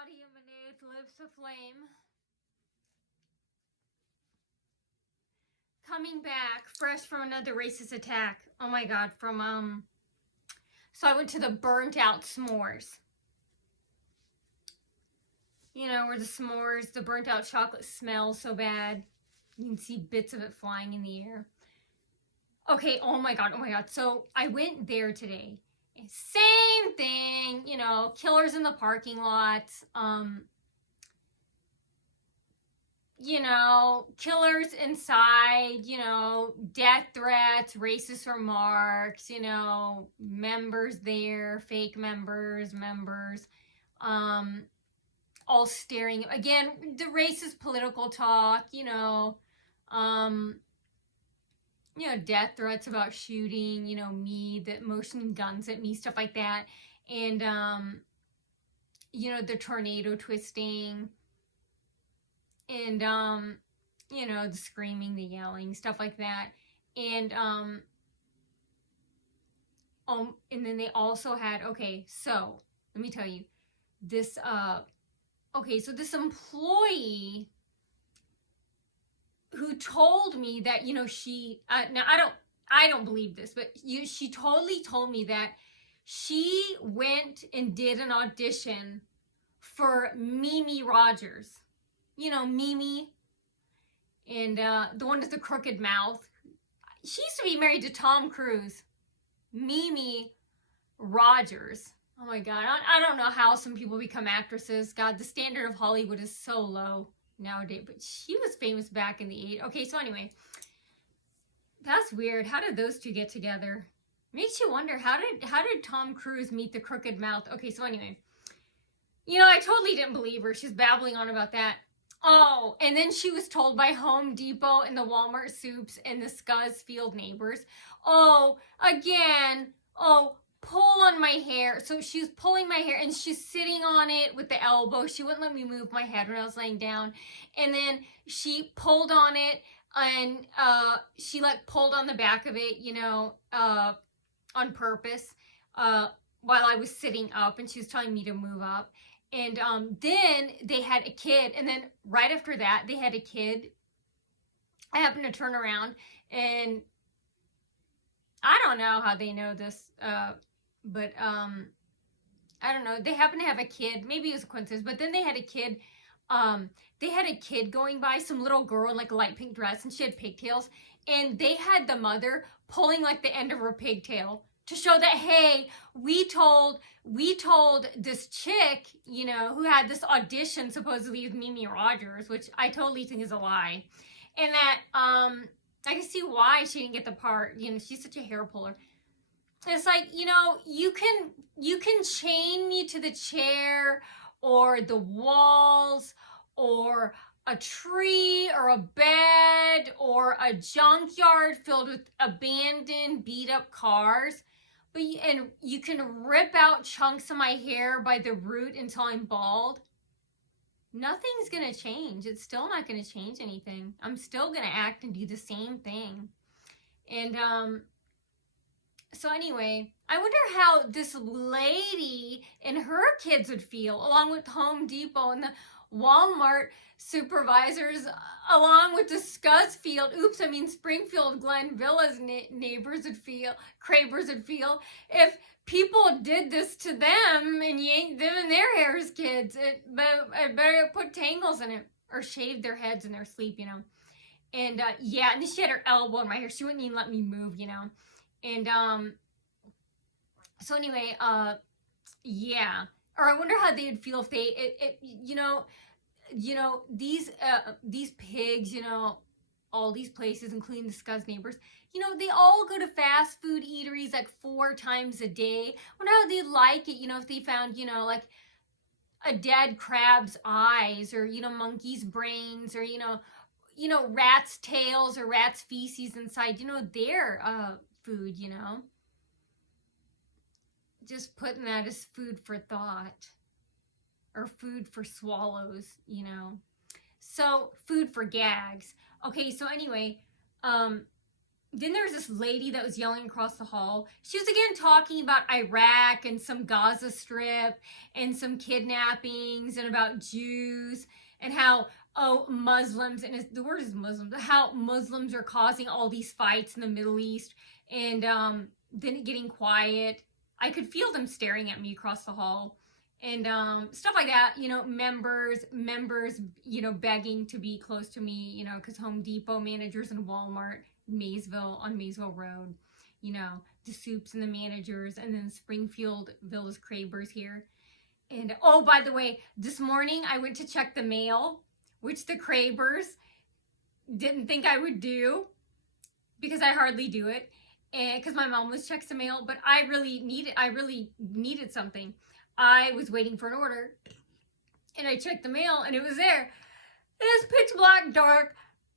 body emanates, lips aflame. Coming back, fresh from another racist attack. Oh my god, from, so I went to the burnt out s'mores. You know, where the s'mores, the burnt out chocolate smells so bad. You can see bits of it flying in the air. Okay, oh my god. So I went there today. Same thing, you know, killers in the parking lot. You know, killers inside, you know, death threats, racist remarks, you know, members there, fake members, all staring. Again, the racist political talk, death threats about shooting, me, that motioning guns at me, stuff like that. And, the tornado twisting and, the screaming, the yelling, stuff like that. And, and then they also had, okay, so let me tell you this, so this employee who told me that, she, now I don't believe this, but she totally told me that she went and did an audition for Mimi Rogers. Mimi, and the one with the crooked mouth. She used to be married to Tom Cruise. Mimi Rogers. Oh my god, I don't know how some people become actresses. God, the standard of Hollywood is so low nowadays, but she was famous back in the 80s. Okay, so anyway, that's weird. How did those two get together? Makes you wonder, how did Tom Cruise meet the crooked mouth? Okay, so anyway, I totally didn't believe her. She's babbling on about that. Oh, and then she was told by Home Depot and the Walmart Soups and the Scuzzfield neighbors, pull on my hair. So she's pulling my hair and she's sitting on it with the elbow. She wouldn't let me move my head when I was laying down. And then she pulled on it and she pulled on the back of it, on purpose while I was sitting up, and she was telling me to move up. And then they had a kid, and then right after that they had a kid. I happened to turn around, and I don't know how they know this, but I don't know. They happened to have a kid. Maybe it was a coincidence, but then they had a kid. They had a kid going by, some little girl in a light pink dress, and she had pigtails, and they had the mother pulling the end of her pigtail to show that, hey, we told this chick, who had this audition supposedly with Mimi Rogers, which I totally think is a lie, and that I can see why she didn't get the part. She's such a hair puller. It's you can chain me to the chair or the walls or a tree or a bed or a junkyard filled with abandoned, beat up cars. But you can rip out chunks of my hair by the root until I'm bald. Nothing's going to change. It's still not going to change anything. I'm still going to act and do the same thing. And so anyway, I wonder how this lady and her kids would feel, along with Home Depot and the Walmart supervisors, along with the Springfield Glen Villas neighbors would feel, Crabers would feel, if people did this to them and yanked them and their hair as kids. But I better put tangles in it or shave their heads in their sleep, And and then she had her elbow in my hair. She wouldn't even let me move, And so anyway, or I wonder how they would feel if they, these pigs, all these places, including the Scuzz neighbors, they all go to fast food eateries 4 times a day. I wonder how they'd like it, if they found, a dead crab's eyes, or, monkey's brains, or, rat's tails or rat's feces inside, their food, Just putting that as food for thought. Or food for swallows, So food for gags. Okay, so anyway, then there was this lady that was yelling across the hall. She was again talking about Iraq and some Gaza Strip and some kidnappings and about Jews and how, oh, Muslims, and the word is Muslims, how Muslims are causing all these fights in the Middle East, and then getting quiet. I could feel them staring at me across the hall, and stuff like that. Members, begging to be close to me, because Home Depot managers and Walmart, on Maysville Road, the soups and the managers, and then Springfield Villas Krabers here. And oh, by the way, this morning I went to check the mail, which the Krabers didn't think I would do because I hardly do it, and because my mom always checks the mail. But I really needed something. I was waiting for an order, and I checked the mail, and it was there. It was pitch black, dark,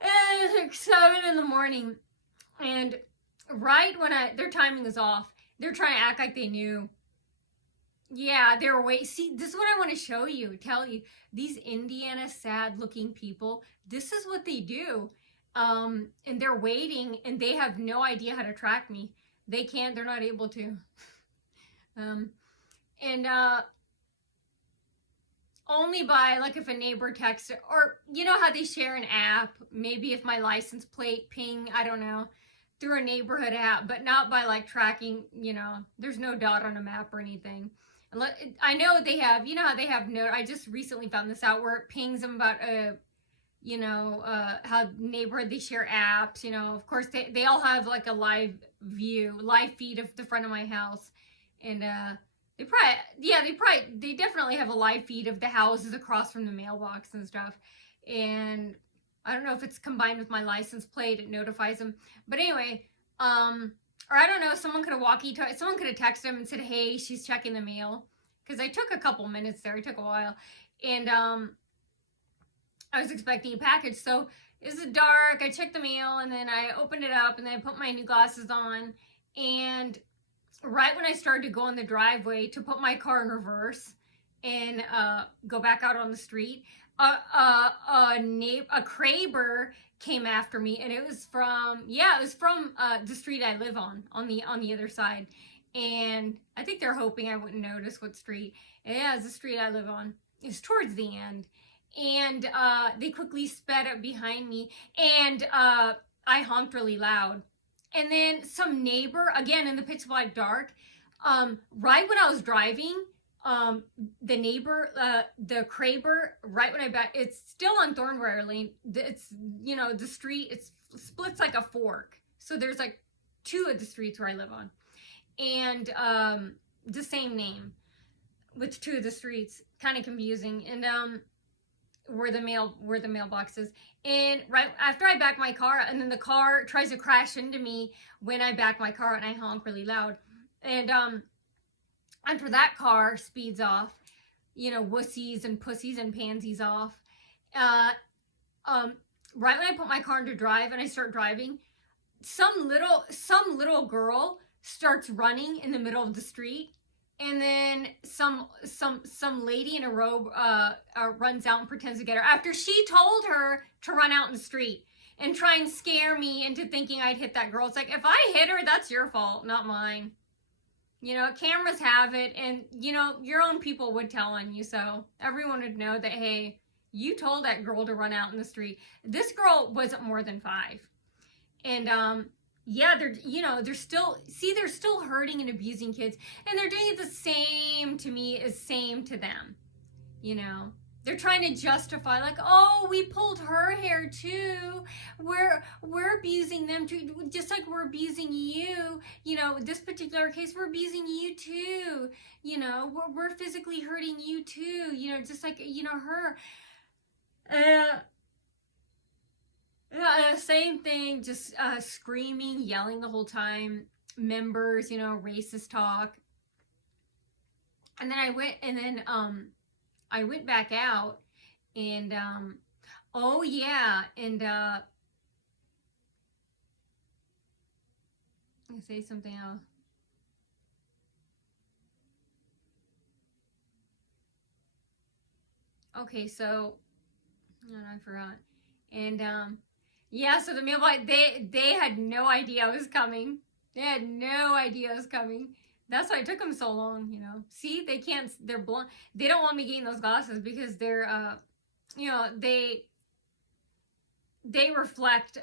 and it was like 7 in the morning. And right when their timing was off, they're trying to act like they knew. Yeah, they were waiting. See, this is what I want to tell you. These Indiana sad-looking people, this is what they do. And they're waiting, and they have no idea how to track me. They're not able to. Only by, like, if a neighbor texts, or you know how they share an app, maybe if my license plate ping, I don't know, through a neighborhood app, but not by, like, tracking, there's no dot on a map or anything. I know they have, how they have I just recently found this out, where it pings them about, how neighborhood they share apps, of course they all have like a live feed of the front of my house. And, they definitely have a live feed of the houses across from the mailbox and stuff. And I don't know if it's combined with my license plate, it notifies them. But anyway, or I don't know, someone could have texted them and said, hey, she's checking the mail. Because I took a couple minutes there. It took a while. And I was expecting a package. So it was dark. I checked the mail, and then I opened it up, and then I put my new glasses on. And right when I started to go in the driveway to put my car in reverse and go back out on the street, a Kraber came after me, and it was from the street I live on the other side. And I think they're hoping I wouldn't notice what street. Yeah, it's the street I live on. It's towards the end. And they quickly sped up behind me, and I honked really loud. And then some neighbor, again in the pitch black dark, right when I was driving, the neighbor, the Kraber, right when it's still on Thornbriar Lane. It's, the street, it splits like a fork. So there's like 2 of the streets where I live on. And the same name with 2 of the streets, kind of confusing. And where the mailbox is. And right after I back my car, and then the car tries to crash into me when I back my car, and I honk really loud. And after that car speeds off, wussies and pussies and pansies off. Right when I put my car into drive and I start driving, some little girl starts running in the middle of the street, and then some lady in a robe runs out and pretends to get her after she told her to run out in the street and try and scare me into thinking I'd hit that girl. It's like, if I hit her, that's your fault, not mine. Cameras have it, and your own people would tell on you, so everyone would know that, hey, you told that girl to run out in the street. This girl wasn't more than 5. And they're still hurting and abusing kids, and they're doing it the same to me as same to them. They're trying to justify, like, oh, we pulled her hair too. We're abusing them too, just like we're abusing you. This particular case, we're abusing you too. We're physically hurting you too. Just like her. Same thing, just screaming, yelling the whole time. Members, racist talk. And then I went back out, and oh yeah, and I say something else. Okay, so I forgot. And Yeah, so the mail boy, they had no idea I was coming. They had no idea I was coming. That's why it took them so long, you know. See, they can't, they're blind. They don't want me getting those glasses because they're, you know, they reflect,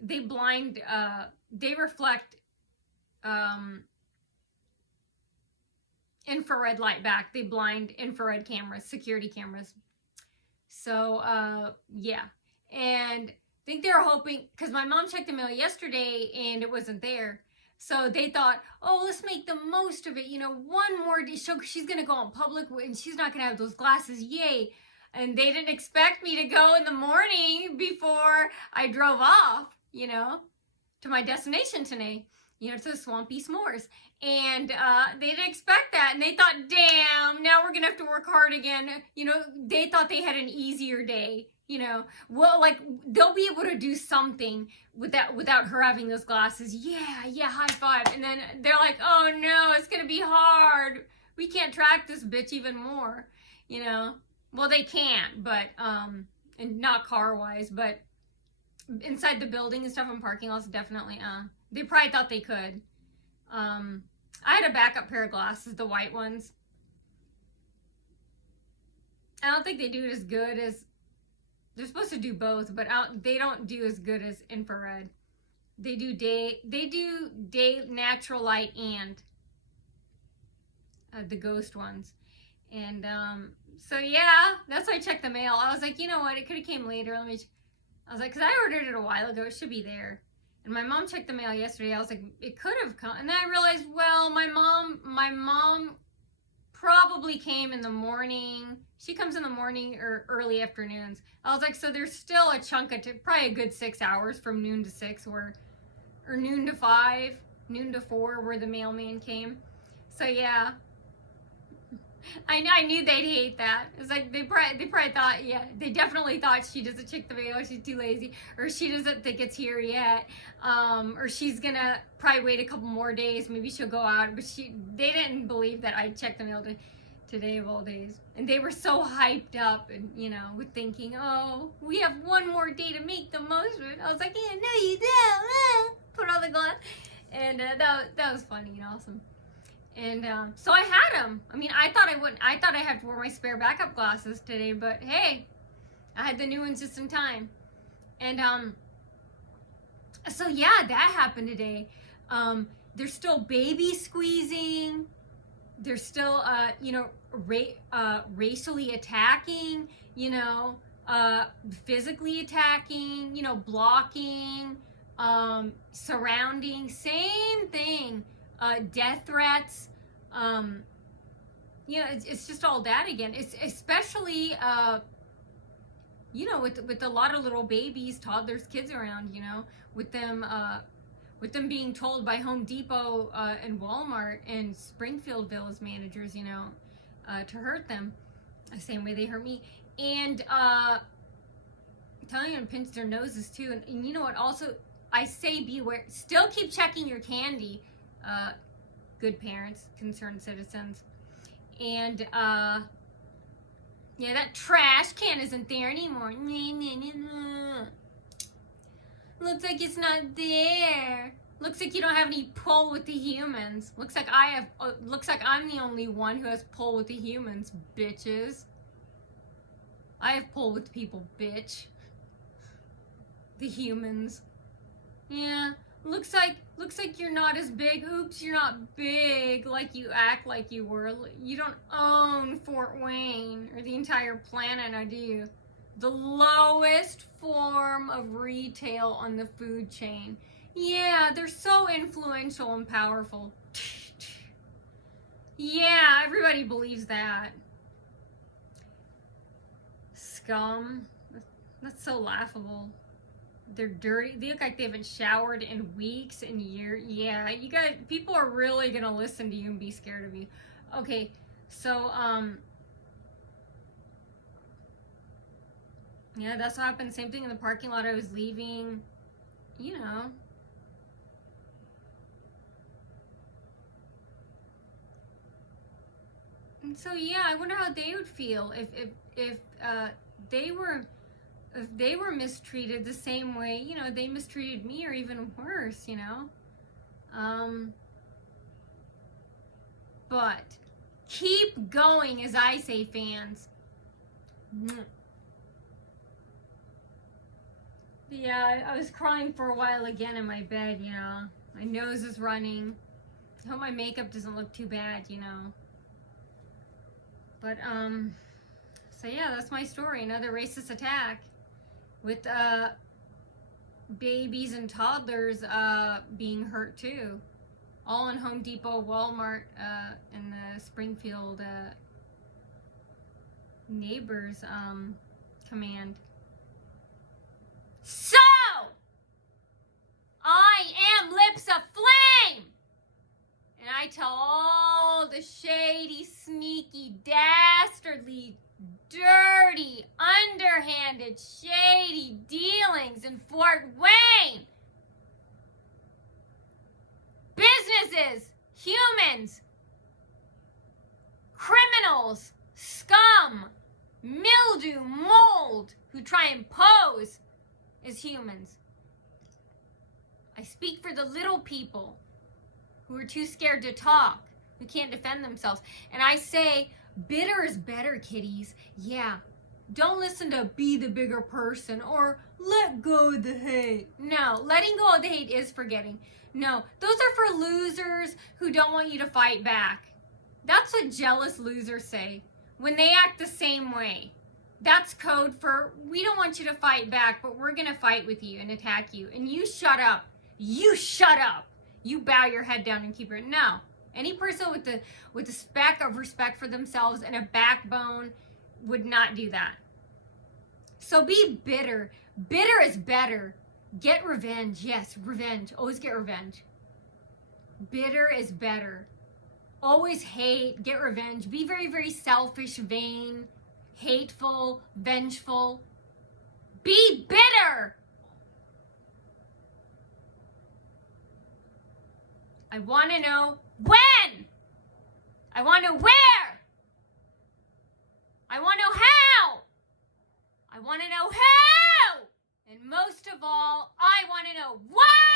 they blind, they reflect, um, infrared light back. They blind infrared cameras, security cameras. So, yeah. And I think they were hoping, because my mom checked the mail yesterday and it wasn't there. So they thought, oh, let's make the most of it. You know, one more day. She's going to go in public and she's not going to have those glasses. Yay. And they didn't expect me to go in the morning before I drove off, you know, to my destination today, you know, to the Swampy S'mores. And they didn't expect that. And they thought, damn, now we're going to have to work hard again. You know, they thought they had an easier day. You know, well, like, they'll be able to do something without her having those glasses. Yeah, high five. And then they're like, oh no, it's going to be hard. We can't track this bitch even more, you know. Well, they can't, but, and not car-wise, but inside the building and stuff in parking lots, definitely, they probably thought they could. I had a backup pair of glasses, the white ones. I don't think they do it as good as, they're supposed to do both, but they don't do as good as infrared. They do day natural light and the ghost ones. And so yeah, that's why I checked the mail. I was like, you know what, it could have came later. I was like, because I ordered it a while ago, it should be there. And my mom checked the mail yesterday. I was like, it could have come. And then I realized, well, my mom probably came in the morning. She comes in the morning or early afternoons. I was like, so there's still a chunk of probably a good 6 hours from noon to 6 or noon to 5, noon to 4 where the mailman came. So yeah, I knew they'd hate that. It's like they probably thought, yeah, they definitely thought she doesn't check the mail, she's too lazy, or she doesn't think it's here yet, or she's gonna probably wait a couple more days, maybe she'll go out. But they didn't believe that I'd check the mail today of all days, and they were so hyped up, and you know, with thinking, oh, we have one more day to make the most of it. I was like, yeah, no, you don't. Put on the glass, and that was funny and awesome. And so I had them. I mean, I thought I wouldn't. I thought I had to wear my spare backup glasses today, but hey, I had the new ones just in time. And so yeah, that happened today. There's still baby squeezing. There's still you know, racially attacking. You know, physically attacking. You know, blocking, surrounding. Same thing. Death threats, you know, it's just all that again. It's especially, you know, with a lot of little babies, toddlers, kids around, you know, with them being told by Home Depot and Walmart and Springfield Village managers, you know, to hurt them, the same way they hurt me, and telling them to pinch their noses too. And you know what? Also, I say beware. Still keep checking your candy. Good parents, concerned citizens. And yeah, that trash can isn't there anymore. Looks like it's not there. Looks like you don't have any pull with the humans. Looks like I'm the only one who has pull with the humans, bitches. I have pull with people, bitch. The humans. Yeah. Looks like you're not as big. Oops, you're not big like you act like you were. You don't own Fort Wayne or the entire planet, do you? The lowest form of retail on the food chain. Yeah, they're so influential and powerful. Yeah, everybody believes that. Scum. That's so laughable. They're dirty. They look like they haven't showered in weeks and years. Yeah, you guys, people are really gonna listen to you and be scared of you. Okay, so yeah, that's what happened. Same thing in the parking lot. I was leaving, you know. And so yeah, I wonder how they would feel if they were if they were mistreated the same way, you know, they mistreated me or even worse, you know. But keep going, as I say, fans. Yeah, I was crying for a while again in my bed, you know. My nose is running. I hope my makeup doesn't look too bad, you know. But, so yeah, that's my story. Another racist attack with, babies and toddlers, being hurt too. All in Home Depot, Walmart, in the Springfield, neighbors, command. So, I am Lips of Flame, and I tell all the shady, sneaky, dastardly, dirty, underhanded, shady dealings in Fort Wayne. Businesses, humans, criminals, scum, mildew, mold, who try and pose as humans. I speak for the little people who are too scared to talk, who can't defend themselves. And I say, bitter is better, kiddies. Yeah. Don't listen to be the bigger person or let go of the hate. No, letting go of the hate is forgetting. No, those are for losers who don't want you to fight back. That's what jealous losers say when they act the same way. That's code for, we don't want you to fight back, but we're going to fight with you and attack you. And you shut up. You shut up. You bow your head down and keep it. No. Any person with a speck of respect for themselves and a backbone would not do that. So be bitter. Bitter is better. Get revenge. Yes, revenge. Always get revenge. Bitter is better. Always hate. Get revenge. Be very, very selfish, vain, hateful, vengeful. Be bitter. I want to know when. I want to know where. I want to know how. I want to know how. And most of all, I want to know why.